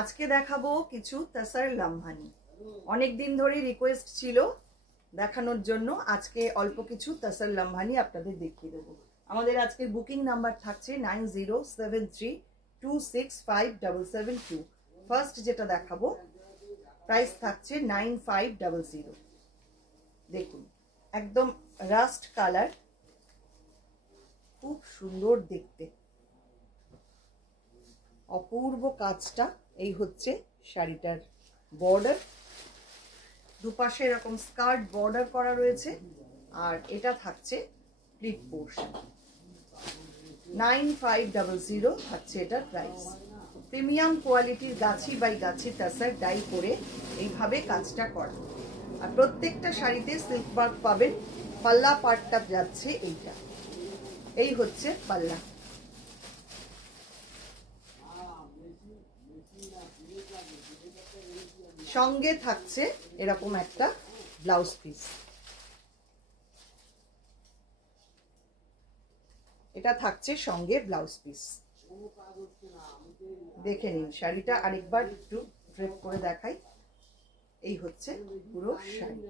আজকে দেখাবো কিছু তাসার লামহানি। অনেক দিন ধরে রিকোয়েস্ট ছিল দেখানোর জন্য, আজকে অল্প কিছু তাসার লামহানি আপনাদের দেখিয়ে দেবো। আমাদের আজকে বুকিং নাম্বার থাকছে 9073265772। ফার্স্ট যেটা দেখাবো প্রাইস থাকছে 9500। দেখুন একদম রাস্ট কালার, খুব সুন্দর দেখতে, অপূর্ব কাজটা। এই হচ্ছে শাড়িটার বর্ডার, দুপাশে এরকম স্কার্ট বর্ডার করা রয়েছে, আর এটা থাকছে প্লিট পোর্শন। 9500 থাকছে এটার প্রাইস। প্রিমিয়াম কোয়ালিটির গাছি বাই গাছি তাসার ডাই করে এইভাবে কাজটা করা, আর প্রত্যেকটা শাড়িতে সিল্ক মার্ক পাবেন। পাল্লা পাটটা যাচ্ছে এইটা, এই হচ্ছে পাল্লা। সঙ্গে থাকছে এরকম একটা ব্লাউজ পিস, এটা থাকছে সঙ্গে ব্লাউজ পিস। দেখে নিন শাড়িটা আরেকবার একটু ড্রেপ করে দেখাই। এই হচ্ছে পুরো শাড়ি,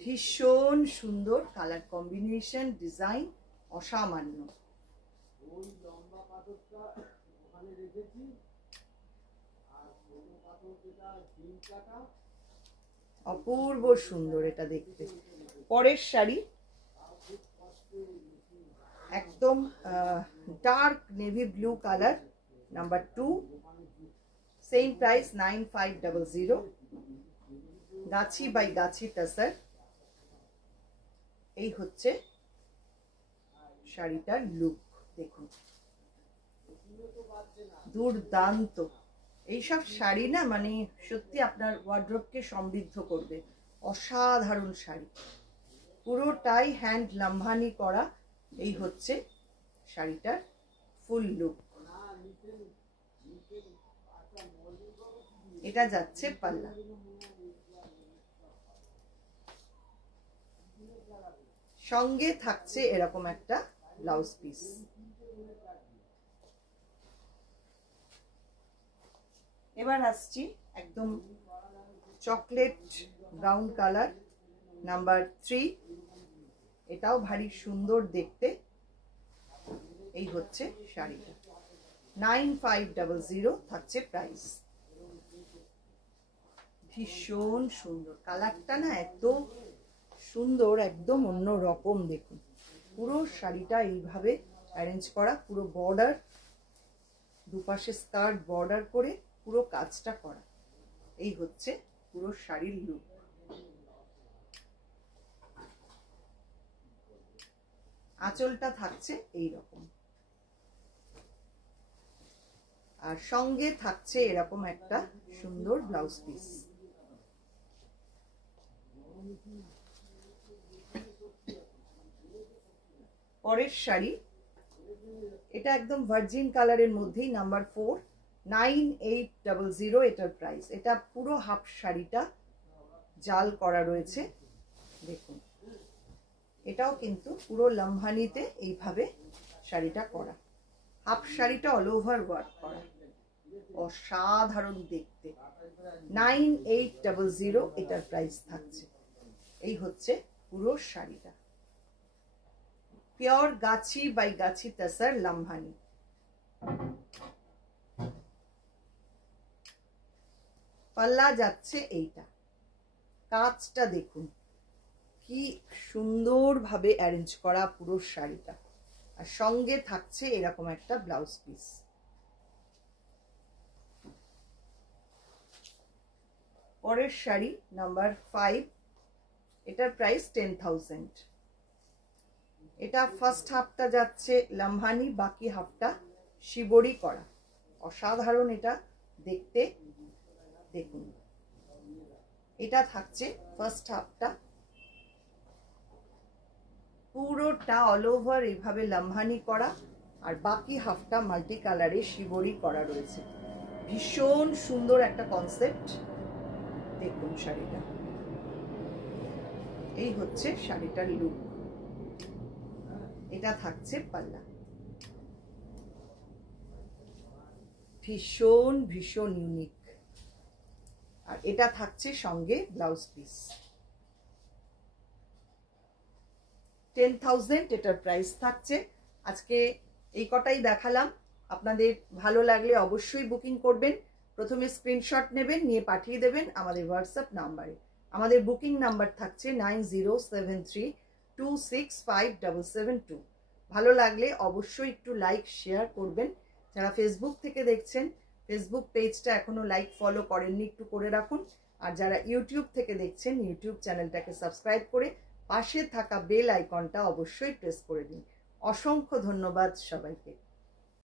ভীষণ সুন্দর কালার কম্বিনেশন, ডিজাইন অসামান্য। অপূর্ব সুন্দর এটা দেখতে। পরের শাড়ি একদম dark navy blue colour, number 2, same price 9500। Gachhi by গাছি তাসার। এই হচ্ছে শাড়িটার লুক, দেখুন দুর্দান্ত। এইসব শাড়ি না মানে সত্যি আপনার ওয়ার্ড্রোবকে সমৃদ্ধ করবে। অসাধারণ শাড়ি, পুরোটাই হ্যান্ড লামহানি করা। এই হচ্ছে শাড়িটার ফুল লুক। এটা যাচ্ছে পাল্লা। সঙ্গে থাকছে এরকম একটা ব্লাউজ পিস। এবার আসছি একদম চকলেট ব্রাউন কালার, নাম্বার 3। এটাও ভারী সুন্দর দেখতে। এই হচ্ছে শাড়িটা, 9500 থাকছে প্রাইস। ভীষণ সুন্দর কালারটা, না এত সুন্দর, একদম অন্য রকম। দেখুন পুরো শাড়িটা এইভাবে অ্যারেঞ্জ করা, পুরো বর্ডার, দুপাশে স্কার্ট বর্ডার করে পুরো কাজটা করা। এই হচ্ছে পুরো শাড়ির লুক। আঁচলটা থাকছে এই রকম, আর সঙ্গে থাকছে এরকম একটা সুন্দর ব্লাউজ পিস। পরের শাড়ি এটা একদম ভার্জিন কালারের মধ্যেই, নাম্বার 4, 9800 এটার প্রাইস। এটা পুরো হাফ শাড়িটা জাল করা রয়েছে, দেখুন এটাও কিন্তু পুরো লামহানিতে এইভাবে শাড়িটা করা। হাফ শাড়িটা অল ওভার ওয়ার্ক করা, অসাধারণ দেখতে। 9800 এটার প্রাইস থাকছে। এই হচ্ছে পুরো শাড়িটা, পিওর গাছি বাই গাছি তাসার লামহানি। পাল্লা যাচ্ছে এইটা। কাজটা দেখুন কি সুন্দর ভাবে অ্যারেঞ্জ করা পুরো শাড়িটা, আর সঙ্গে থাকছে এরকম একটা ব্লাউজ পিস। পরের শাড়ি নাম্বার 5, এটার প্রাইস 10000। এটা ফার্স্ট হাফটা যাচ্ছে লামহানি, বাকি হাফটা শিবরি করা। অসাধারণ এটা দেখতে, দেখুন এটা থাকছে ফার্স্ট হাফটা, পুরোটা অল ওভার এইভাবে লামহানি করা, আর বাকি হাফটা মাল্টি কালারে শিবরি করা রয়েছে। ভীষণ সুন্দর একটা কনসেপ্ট, দেখুন শাড়িটা। এই হচ্ছে শাড়িটার লুক। এটা থাকছে পাল্লা। ভীষণ ভীষণ ইউনিক। আর এটা থাকছে সঙ্গে ব্লাউজ পিস। 10,000 এটার প্রাইস থাকছে। আজকে এই কটাই দেখালাম। আপনাদের ভালো লাগলে অবশ্যই বুকিং করবেন। প্রথমে স্ক্রিনশট নেবেন, নিয়ে পাঠিয়ে দেবেন আমাদের হোয়াটসঅ্যাপ নাম্বারে। আমাদের বুকিং নাম্বার থাকছে 9073265772। ভালো লাগলে অবশ্যই একটু লাইক শেয়ার করবেন। যারা ফেসবুক থেকে দেখছেন, ফেসবুক পেজটা এখনো লাইক ফলো করেননি, একটু করে রাখুন। আর যারা ইউটিউব থেকে দেখছেন, ইউটিউব চ্যানেলটাকে সাবস্ক্রাইব করে পাশে থাকা বেল আইকনটা অবশ্যই প্রেস করে দিন। অসংখ্য ধন্যবাদ সবাইকে।